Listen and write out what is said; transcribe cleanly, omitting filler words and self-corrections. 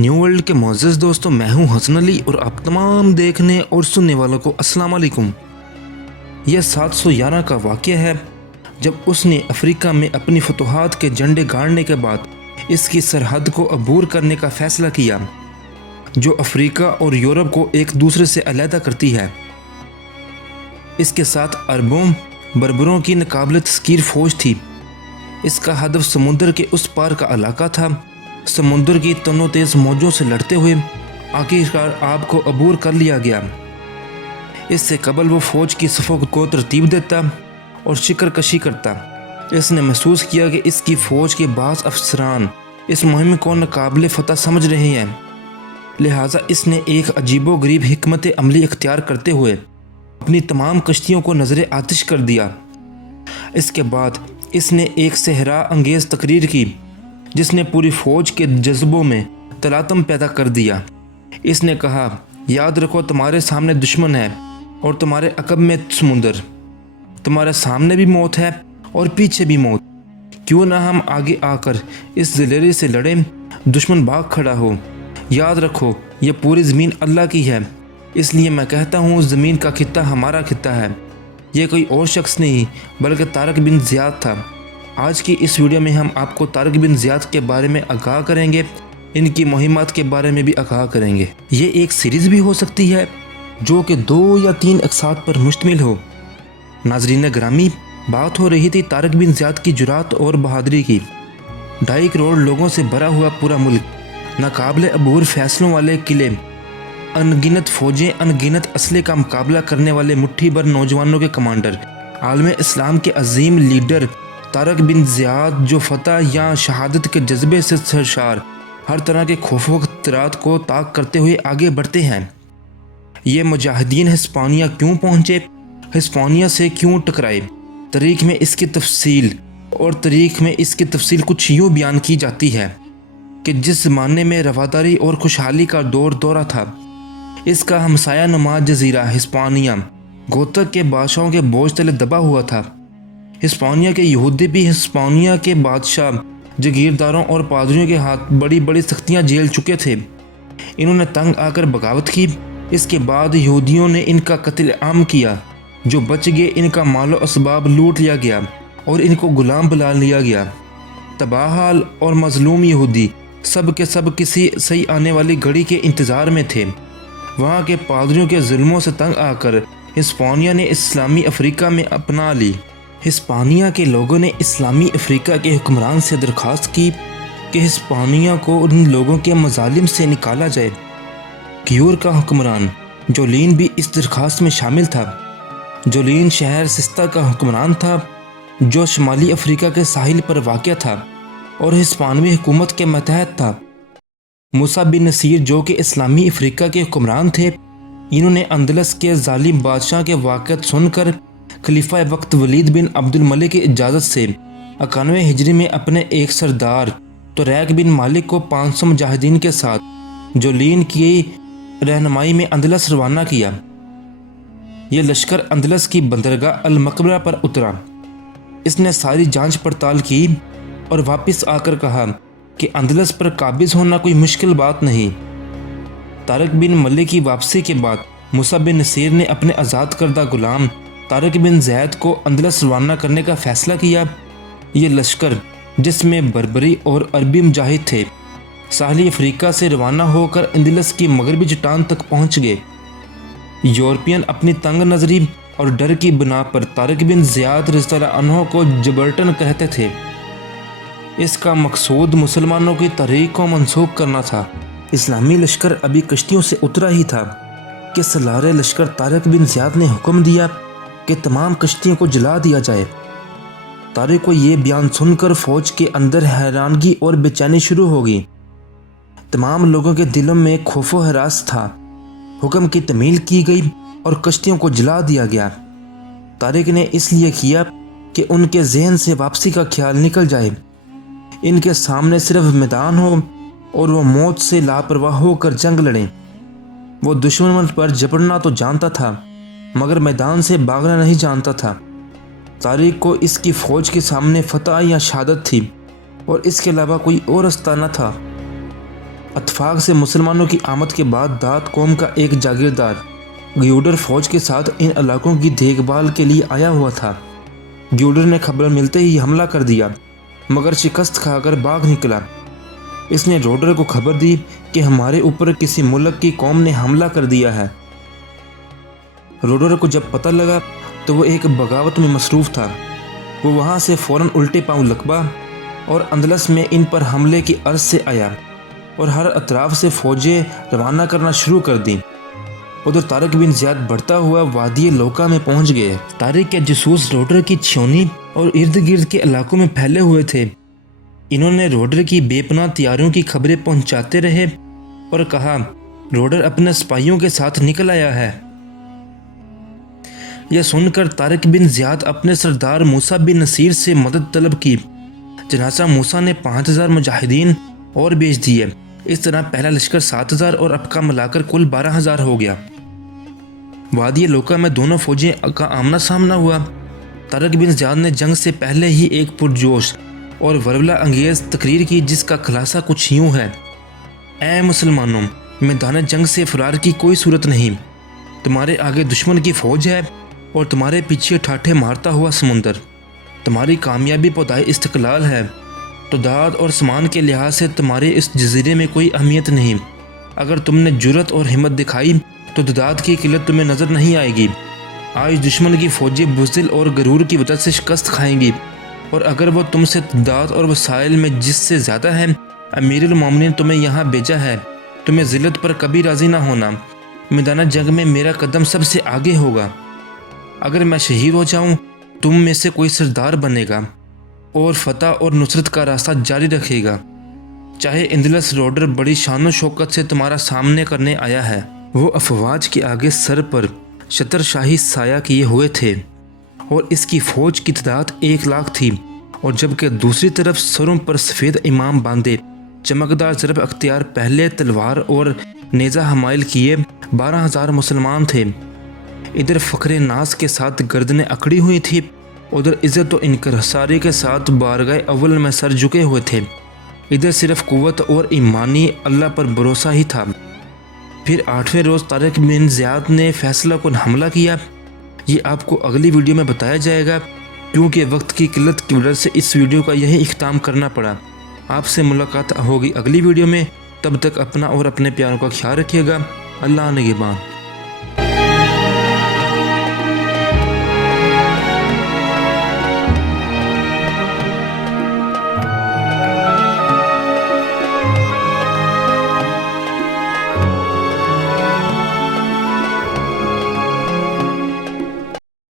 New world के मोअज़्ज़ज़ दोस्तों, मैं हूं हसन अली और आप तमाम देखने और सुनने वालों को अस्सलाम वालेकुम। यह 711 का वाक़या है जब उसने अफ्रीका में अपनी फतूहात के झंडे गाड़ने के बाद इसकी सरहद को अबूर करने का फ़ैसला किया, जो अफ्रीका और यूरोप को एक दूसरे से अलहदा करती है। इसके साथ अरबों बर्बरों की नाकाबिल तस्कीर फ़ौज थी। इसका हदफ समुंदर के उस पार का इलाका था। समुंदर की तनो तेज़ मौजों से लड़ते हुए आखिरकार आब को अबूर कर लिया गया। इससे कबल वो फ़ौज की सफ़ों को तरतीब देता और शिकर कशी करता। इसने महसूस किया कि इसकी फ़ौज के बाज़ अफसरान इस मुहिम को नाकाबिल फ़तह समझ रहे हैं, लिहाजा इसने एक अजीबो गरीब हिकमत अमली इख्तियार करते हुए अपनी तमाम कश्तियों को नज़र आतिश कर दिया। इसके बाद इसने एक सहरा अंगेज़ तकरीर की जिसने पूरी फ़ौज के जज्बों में तलातम पैदा कर दिया। इसने कहा, याद रखो तुम्हारे सामने दुश्मन है और तुम्हारे अकब में समुंदर। तुम्हारे सामने भी मौत है और पीछे भी मौत। क्यों ना हम आगे आकर इस दिलेरी से लड़ें, दुश्मन भाग खड़ा हो। याद रखो ये पूरी ज़मीन अल्लाह की है, इसलिए मैं कहता हूँ ज़मीन का खित्ता हमारा खित्ता है। ये कोई और शख्स नहीं बल्कि तारिक बिन ज़ियाद था। आज की इस वीडियो में हम आपको तारिक बिन ज़ियाद के बारे में आगाह करेंगे, इनकी मुहिम्मात के बारे में भी आगाह करेंगे। ये एक सीरीज़ भी हो सकती है जो कि 2 या 3 अक़साद पर मुश्तमिल हो। नाज़रीन ग्रामी, बात हो रही थी तारिक बिन ज़ियाद की जुरात और बहादुरी की। 2.5 करोड़ लोगों से भरा हुआ पूरा मुल्क, नाकाबिल अबूर फैसलों वाले किले, अनगिनत फ़ौजें, अनगिनत असले का मुकाबला करने वाले मुट्ठी भर नौजवानों के कमांडर, आलम इस्लाम के अजीम लीडर तारिक बिन ज़ियाद, जो फ़तह या शहादत के जज्बे से सरशार हर तरह के खौफो खतरात को ताक करते हुए आगे बढ़ते हैं। ये मुजाहिदीन हिस्पानिया क्यों पहुँचे, हिस्पानिया से क्यों टकराए, तारीख़ में इसकी तफसील कुछ यूँ बयान की जाती है कि जिस ज़माने में रवादारी और खुशहाली का दौरा था, इसका हमसाया नुमा जजीरा हिस्पानिया गोतक के बादशाहों के बोझ तले दबा हुआ था। हिस्पानिया के यहूदी भी हिस्पानिया के बादशाह, जागीरदारों और पादरियों के हाथ बड़ी बड़ी सख्तियाँ झेल चुके थे। इन्होंने तंग आकर बगावत की। इसके बाद यहूदियों ने इनका कत्ल आम किया। जो बच गए इनका मालो असबाब लूट लिया गया और इनको गुलाम बना लिया गया। तबाहाल और मजलूम यहूदी सब के सब किसी सही आने वाली घड़ी के इंतज़ार में थे। वहाँ के पादरियों के जुल्मों से तंग आकर हिस्पानिया ने इस्लामी अफ्रीका में अपना ली। हिस्पानिया के लोगों ने इस्लामी अफ्रीका के हुक्मरान से दरख्वास्त की कि हिस्पानिया को उन लोगों के मजालिम से निकाला जाए। क्यूर का हुक्मरान जोलीन भी इस दरख्वास्त में शामिल था। जोलीन शहर सिस्ता का हुक्मरान था, जो शुमाली अफ्रीका के साहिल पर वाक़या था और हिस्पानवी हुकूमत के मतहत था। मूसा बिन नसीर, जो कि इस्लामी अफ्रीका के हुक्मरान थे, इन्होंने अंदलस के जालिम बादशाह के वाक़यात सुनकर खलीफा वक्त वलीद बिन अब्दुल मलिक की इजाज़त से 91 हिजरी में अपने एक सरदार तुरैक बिन मालिक को 500 मुजाहिदीन के साथ जोलीन की रहनुमाई में अंदलस रवाना किया। यह लश्कर अंदलस की बंदरगाह अल मकबरा पर उतरा। इसने सारी जांच पड़ताल की और वापस आकर कहा कि अंदलस पर काबिज होना कोई मुश्किल बात नहीं। तारिक बिन मलिक की वापसी के बाद मूसा बिन नसीर ने अपने आज़ाद करदा गुलाम तारिक बिन ज़ियाद को अंदलस रवाना करने का फ़ैसला किया। ये लश्कर, जिसमें बर्बरी और अरबी मुजाहिद थे, साहली अफ्रीका से रवाना होकर अंदलस की मगरबी चट्टान तक पहुँच गए। यूरोपियन अपनी तंग नज़री और डर की बिना पर तारिक बिन ज़ियाद रज़ियल्लाहु अन्हु को जबरटन कहते थे। इसका मकसूद मुसलमानों की तहरीक को मनसूख करना था। इस्लामी लश्कर अभी कश्तियों से उतरा ही था कि सलारे लश्कर तारिक बिन ज़ियाद ने हुक्म दिया कि तमाम कश्तियों को जला दिया जाए। तारिक को यह बयान सुनकर फ़ौज के अंदर हैरानगी और बेचैनी शुरू हो गई। तमाम लोगों के दिलों में खौफो हरास था। हुक्म की तमील की गई और कश्तियों को जला दिया गया। तारिक ने इसलिए किया कि उनके जहन से वापसी का ख्याल निकल जाए। इनके सामने सिर्फ मैदान हो और वो मौत से लापरवाह होकर जंग लड़ें। वो दुश्मन पर झपटना तो जानता था, मगर मैदान से भागना नहीं जानता था। तारिक को इसकी फ़ौज के सामने फतह या शहादत थी और इसके अलावा कोई और रास्ता न था। इत्तेफाक से मुसलमानों की आमद के बाद दात कौम का एक जागीरदार ग्यूडर फौज के साथ इन इलाकों की देखभाल के लिए आया हुआ था। ग्यूडर ने खबर मिलते ही हमला कर दिया, मगर शिकस्त खाकर भाग निकला। इसने रोडर को खबर दी कि हमारे ऊपर किसी मुल्क की कौम ने हमला कर दिया है। रोडर को जब पता लगा तो वो एक बगावत में मसरूफ़ था। वो वहाँ से फ़ौरन उल्टे पाँव लकबा और अंदलस में इन पर हमले की अर्ज़ से आया और हर अतराफ़ से फ़ौजें रवाना करना शुरू कर दी। उधर तारिक बिन ज़ियाद बढ़ता हुआ वादी लोका में पहुँच गए। तारिक के जासूस रोडर की छावनी और इर्द गिर्द के इलाकों में फैले हुए थे। इन्होंने रोडर की बेपनाह तैयारियों की खबरें पहुंचाते रहे और कहा, रोडर अपने सिपाहियों के साथ निकल आया है। यह सुनकर तारिक बिन ज़ियाद अपने सरदार मूसा बिन नसीर से मदद तलब की। जनासा मूसा ने 5000 मुजाहिदीन और भेज दिए। इस तरह पहला लश्कर 7000 और अब का मिलाकर कुल 12000 हो गया। वादी लोका में दोनों फौजें का आमना सामना हुआ। तारिक बिन ज़ियाद ने जंग से पहले ही एक पुरजोश और वरवला अंगेज़ तकरीर की, जिसका खुलासा कुछ यूँ है। ऐ मुसलमानों, मैदान जंग से फरार की कोई सूरत नहीं। तुम्हारे आगे दुश्मन की फ़ौज है और तुम्हारे पीछे ठाठे मारता हुआ समुंदर। तुम्हारी कामयाबी पौधाए इस्तक़लाल है, तो दाद और सामान के लिहाज से तुम्हारे इस जजीरे में कोई अहमियत नहीं। अगर तुमने जुर्रत और हिम्मत दिखाई तो दाद की किल्लत तुम्हें नज़र नहीं आएगी। आज दुश्मन की फ़ौजें बुज़दिल और गरूर की वजह से शिकस्त खाएंगी, और अगर वो तुमसे दाद और वसाइल में जिससे ज़्यादा है, अमीरुल मोमिनीन तुम्हें यहाँ भेजा है। तुम्हें ज़िल्लत पर कभी राज़ी ना होना। मैदान जंग में मेरा कदम सबसे आगे होगा। अगर मैं शहीद हो जाऊँ, तुम में से कोई सरदार बनेगा और फतह और नुसरत का रास्ता जारी रखेगा। चाहे इंदलस रोडर बड़ी शान और शौकत से तुम्हारा सामने करने आया है। वो अफवाज के आगे सर पर शतर शाही साया किए हुए थे और इसकी फ़ौज की तादाद 1 लाख थी, और जबकि दूसरी तरफ सरों पर सफ़ेद इमाम बांधे चमकदार ज़रब अख्तियार पहले तलवार और नेज़ा हमाइल किए 12000 मुसलमान थे। इधर फ़ख्र नास के साथ गर्दनें अकड़ी हुई थी, उधर इज़्ज़त और इनकसारी के साथ बारगाह अव्वल में सर झुके हुए थे। इधर सिर्फ कुव्वत और ईमानी अल्लाह पर भरोसा ही था। फिर 8वें रोज़ तारिक बिन ज़ियाद ने फैसला कुन हमला किया। ये आपको अगली वीडियो में बताया जाएगा, क्योंकि वक्त की किल्लत की वजह से इस वीडियो का यही इख्ताम करना पड़ा। आपसे मुलाकात होगी अगली वीडियो में। तब तक अपना और अपने प्यारों का ख्याल रखिएगा। अल्लाह निगहबान।